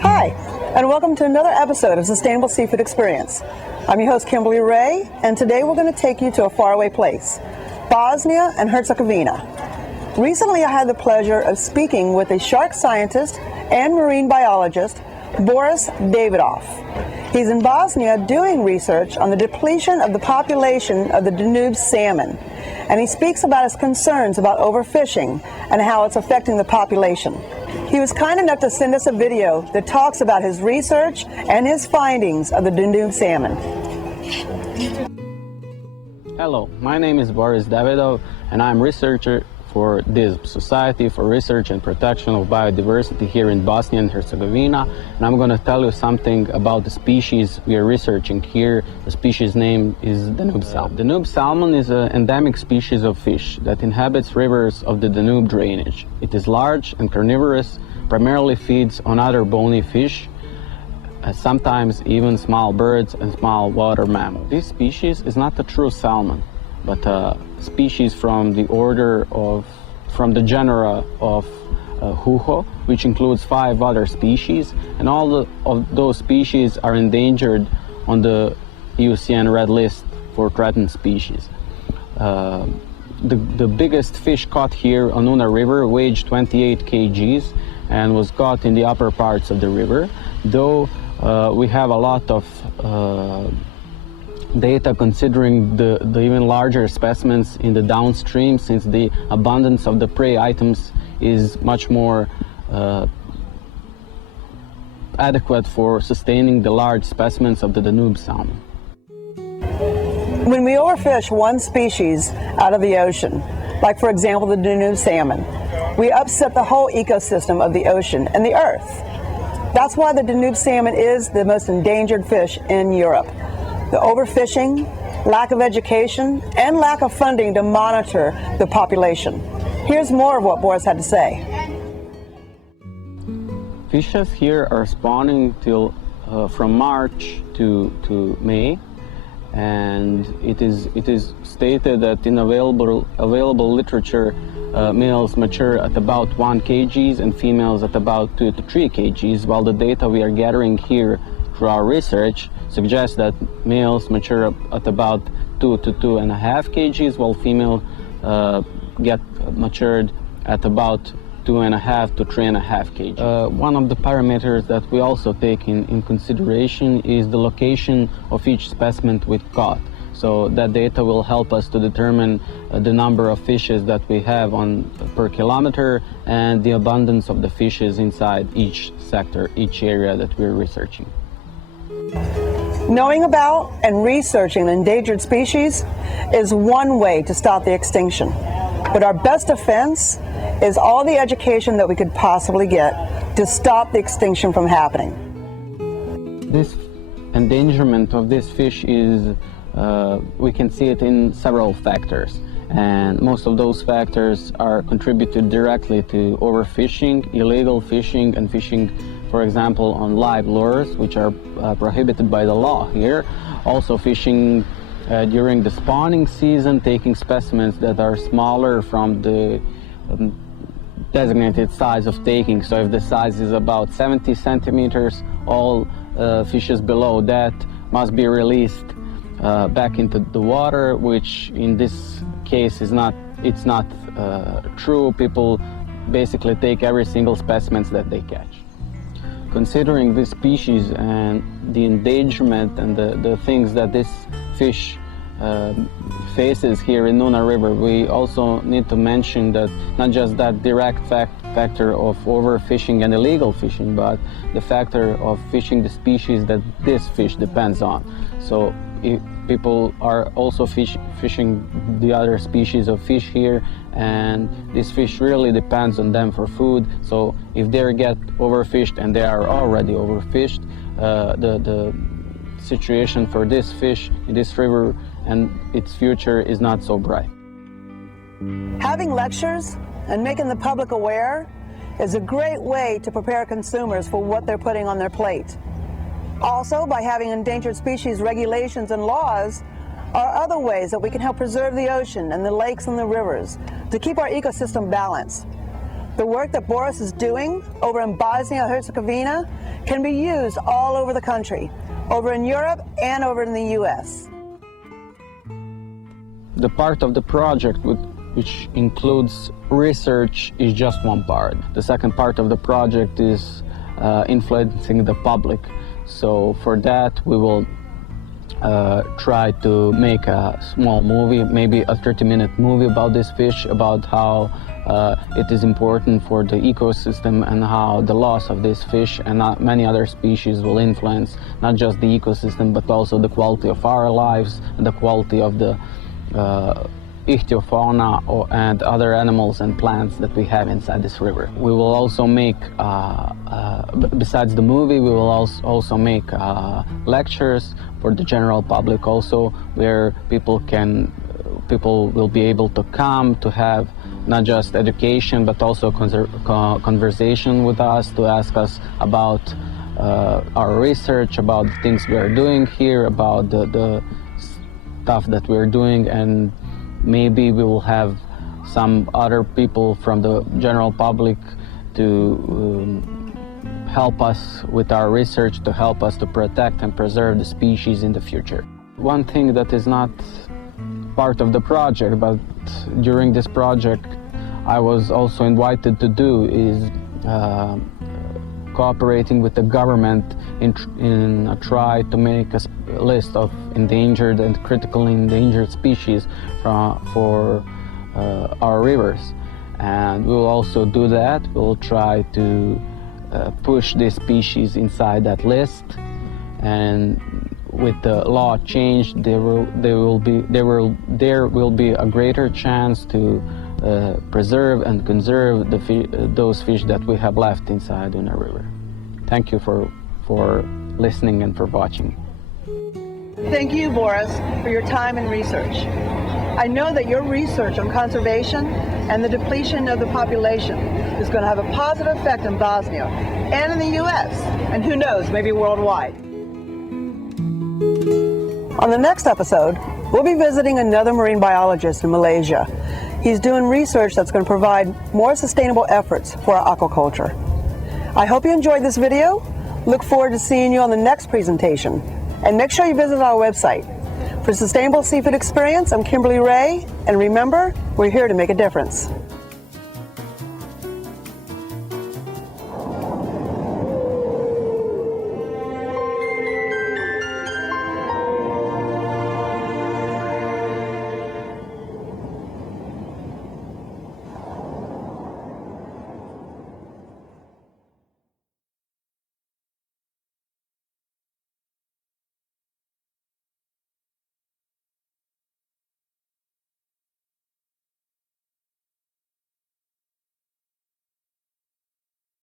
Hi, and welcome to another episode of Sustainable Seafood Experience. I'm your host, Kimberly Ray, and today we're going to take you to a faraway place, Bosnia and Herzegovina. Recently, I had the pleasure of speaking with a shark scientist and marine biologist, Boris Davidov. He's in Bosnia doing research on the depletion of the population of the Danube salmon, and he speaks about his concerns about overfishing and how it's affecting the population. He was kind enough to send us a video that talks about his research and his findings of the Danube salmon. Hello, my name is Boris Davidov, and I'm researcher for the Society for Research and Protection of Biodiversity here in Bosnia and Herzegovina, and I'm going to tell you something about the species we are researching here. The species name is Danube salmon. Danube salmon is an endemic species of fish that inhabits rivers of the Danube drainage. It is large and carnivorous, primarily feeds on other bony fish, sometimes even small birds and small water mammals. This species is not a true salmon, but a species from the genera of Huho, which includes 5 other species, and all of those species are endangered on the IUCN Red List for threatened species. The biggest fish caught here on Una River weighed 28 kgs and was caught in the upper parts of the river, though we have a lot of data considering the even larger specimens in the downstream, since the abundance of the prey items is much more adequate for sustaining the large specimens of the Danube salmon. When we overfish one species out of the ocean, like for example the Danube salmon, we upset the whole ecosystem of the ocean and the earth. That's why the Danube salmon is the most endangered fish in Europe. The overfishing, lack of education, and lack of funding to monitor the population. Here's more of what Boris had to say. Fishes here are spawning till from March to May, and it is stated that in available literature, males mature at about 1 kg and females at about 2 to 3 kgs, while the data we are gathering here through our research suggests that males mature at about 2 to 2.5 kgs, while females get matured at about 2.5 to 3.5 kg. One of the parameters that we also take in consideration is the location of each specimen we caught. So that data will help us to determine the number of fishes that we have per kilometer and the abundance of the fishes inside each sector, each area that we're researching. Knowing about and researching the endangered species is one way to stop the extinction. But our best defense is all the education that we could possibly get to stop the extinction from happening. This endangerment of this fish is, we can see it in several factors. And most of those factors are contributed directly to overfishing, illegal fishing, and fishing, for example, on live lures, which are prohibited by the law here. Also fishing during the spawning season, taking specimens that are smaller from the designated size of taking. So if the size is about 70 centimeters, all fishes below that must be released back into the water, which in this case is not true. People basically take every single specimen that they catch. Considering this species and the endangerment and the things that this fish faces here in Una River, we also need to mention that not just that direct factor of overfishing and illegal fishing, but the factor of fishing the species that this fish depends on. So if people are also fishing the other species of fish here, and this fish really depends on them for food. So if they get overfished, and they are already overfished, the situation for this fish in this river and its future is not so bright. Having lectures and making the public aware is a great way to prepare consumers for what they're putting on their plate. Also, by having endangered species regulations and laws are other ways that we can help preserve the ocean and the lakes and the rivers to keep our ecosystem balanced. The work that Boris is doing over in Bosnia and Herzegovina can be used all over the country, over in Europe and over in the US. The part of the project which includes research is just one part. The second part of the project is influencing the public. So for that we will try to make a small movie, maybe a 30-minute movie about this fish, about how it is important for the ecosystem and how the loss of this fish and many other species will influence not just the ecosystem but also the quality of our lives and the quality of the ichthyofauna and other animals and plants that we have inside this river. We will also make, besides the movie, we will also make lectures for the general public also, where people will be able to come to have not just education but also conversation with us, to ask us about our research, about the things we are doing here, about the stuff that we're doing, and maybe we will have some other people from the general public to help us with our research, to help us to protect and preserve the species in the future. One thing that is not part of the project, but during this project I was also invited to do, is cooperating with the government in a try to make a list of endangered and critically endangered species for our rivers. And we will also do that. We'll try to push these species inside that list, and with the law change there will be a greater chance to preserve and conserve those fish that we have left inside in our river. Thank you for listening and for watching. Thank you, Boris, for your time and research. I know that your research on conservation and the depletion of the population is going to have a positive effect in Bosnia and in the US, and who knows, maybe worldwide. On the next episode, we'll be visiting another marine biologist in Malaysia. He's doing research that's going to provide more sustainable efforts for our aquaculture. I hope you enjoyed this video. Look forward to seeing you on the next presentation. And make sure you visit our website. For Sustainable Seafood Experience, I'm Kimberly Ray, and remember, we're here to make a difference.